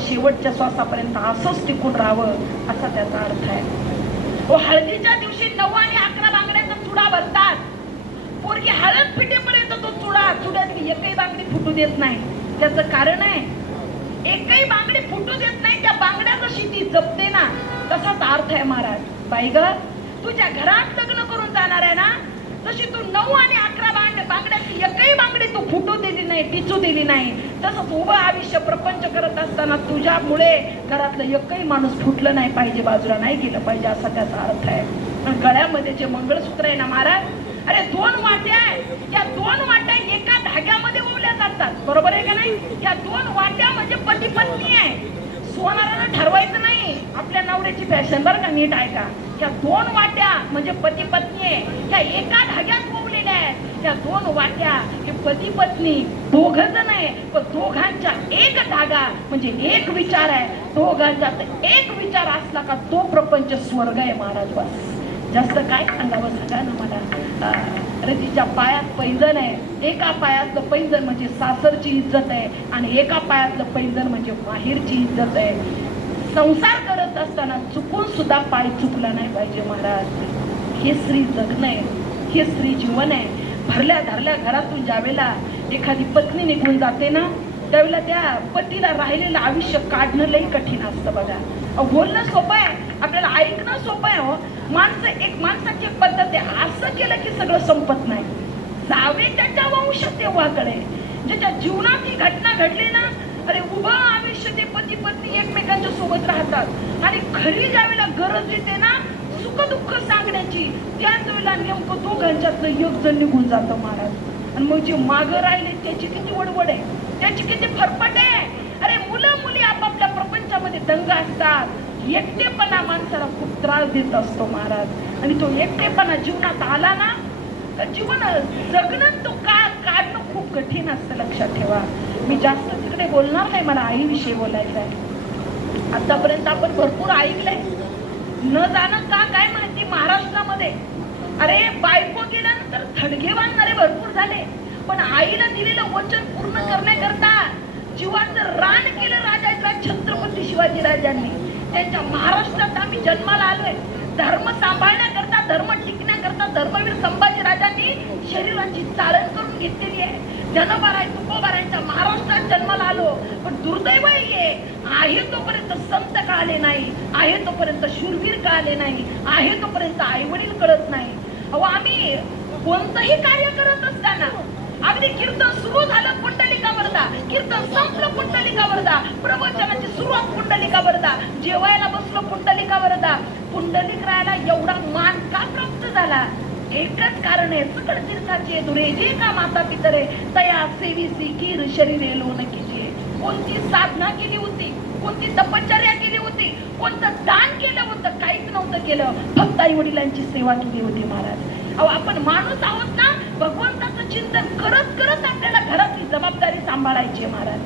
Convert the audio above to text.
शेवटच्या श्वासापर्यंत असंच टिकून राहावं असा त्याचा अर्थ आहे. हो हळदीच्या दिवशी नऊ आणि अकरा बांगड्यांचा चुडा भरतात. पोरगी हळद पिठेपर्यंत तो चुडा चुड्यात एकही बांगडी फुटू देत नाही. त्याचं कारण आहे एकही बांगडी फुटू देत नाही त्या बांगड्या जशी ती जपते ना. तसाच अर्थ आहे महाराज. बाई ग तुझ्या घरात लग्न करून जाणार आहे ना? तशी तू नऊ आणि अकरा बांगड्या बांगड्याची एकही बांगडी तू फुटू तू दिली नाही. तसंच उभं आयुष्य प्रपंच करत असताना तुझ्यामुळे घरातलं एकही माणूस फुटलं नाही पाहिजे बाजूला नाही गेलं पाहिजे असा त्याचा अर्थ आहे. पण गळ्यामध्ये जे मंगळसूत्र आहे ना महाराज अरे दोन वाट्या आहे. दोन वाट्या एका धाग्यामध्ये ओवल्या जातात. बरोबर आहे का नाही? या दोन वाट्या म्हणजे पती पत्नी आहे. सोनाराला ठरवायचं नाही. आपल्या नवऱ्याची फॅशन बरं का नीट आहे का? या दोन वाट्या म्हणजे पती पत्नी आहे. या एका त्या दोन वाट्या हे पती पत्नी दोघ जण आहे पण दोघांच्या एक धागा. म्हणजे एक विचार आहे. दोघांचा एक विचार असला का तो प्रपंच स्वर्ग आहे महाराज बस. जास्त काय सांगावं सांगा ना मला. अं, तिच्या पायात पैंजण आहे. एका पायातलं पैंजण म्हणजे सासरची इज्जत आहे आणि एका पायातलं पैंजण म्हणजे माहेरची इज्जत आहे. संसार करत असताना चुकून सुद्धा पाय चुकला नाही पाहिजे महाराज. हे स्त्री जगणं आहे. हे स्त्री जीवन आहे. भरल्या धरल्या घरातून ज्यावेळेला एखादी पत्नी निघून जाते ना त्यावेळेला त्या पतीला राहिलेलं आयुष्य काढणं लई कठीण असतं बघा. बोलणं सोपं आहे आपल्याला ऐकणं सोपं आहे हो. माणसं एक माणसाची पद्धत आहे असं केलं की सगळं संपत नाही. जावे त्याच्या वंश तेव्हाकडे. ज्याच्या जीवनात ही घटना घडली ना अरे उभं आयुष्य ते पती पत्नी एकमेकांच्या सोबत राहतात. आणि खरी ज्यावेळेला गरज येते ना सुख दुःख सांगण्याची त्याच वेळेला नेमकं दोघांच्यातलं एक जण निघून जातं महाराज. आणि मग जे मागं राहिले त्याची किती वडवड आहे? त्याची किती फरफट आहे? अरे मुलं मुली आपापल्या प्रपंचामध्ये दंग असतात. एकटेपणा माणसाला खूप त्रास देत असतो महाराज. आणि तो एकटेपणा जीवनात आला ना तर जीवन जगणं तो का काढणं खूप कठीण असतं लक्षात ठेवा. मी जास्त तिकडे बोलणार नाही मला आईविषयी बोलायचं आहे आतापर्यंत आपण भरपूर ऐकलंय. न जाणं का काय माहिती? महाराष्ट्रामध्ये. अरे बायको गेल्यानंतर थडगे बांधणारे भरपूर झाले. पण आईला दिलेलं वचन पूर्ण करण्याकरता जीवाचं रान केलं राजाच्या छत्रपती शिवाजी राजांनी. त्यांच्या महाराष्ट्रात आम्ही जन्माला आलोय. धर्म सांभाळण्याकरता धर्म टिकण्याकरता धर्मवीर संभाजी राजांनी शरीराची चाळण करून घेतलेली आहे. जनबाराय तुकोबारांच्या महाराष्ट्रात जन्माला आलो. आहे तोपर्यंत संत कळाले नाही? आहे तोपर्यंत शूरवीर कळाले नाही? आहे तोपर्यंत आई वडील कळत नाही. अहो आम्ही कोणतंही कार्य करत असताना अगदी कीर्तन सुरू झालं पुंडलिका वरदा. कीर्तन संपलं पुंडलिका वरदा. प्रवचनाची सुरुवात पुंडलिका वरदा. जेवायला बसलो पुंडलिका वरदा. पुंडलिक रायाला एवढा मान का प्राप्त झाला? एकच कारण आहे सकळ तीर्थाचे दुरे जे का माता पितरे. तया सेविसी कीर शरीरे लोन कीजिये कोणती साधना केली होती? कोणती तपश्चर्या केली होती कोणतं दान केलं होतं काहीच नव्हतं केलं. फक्त आई वडिलांची सेवा केली होती महाराज. अहो आपण माणूस आहोत ना भगवंताचं चिंतन करत करत आपल्याला घरातली जबाबदारी सांभाळायची आहे महाराज.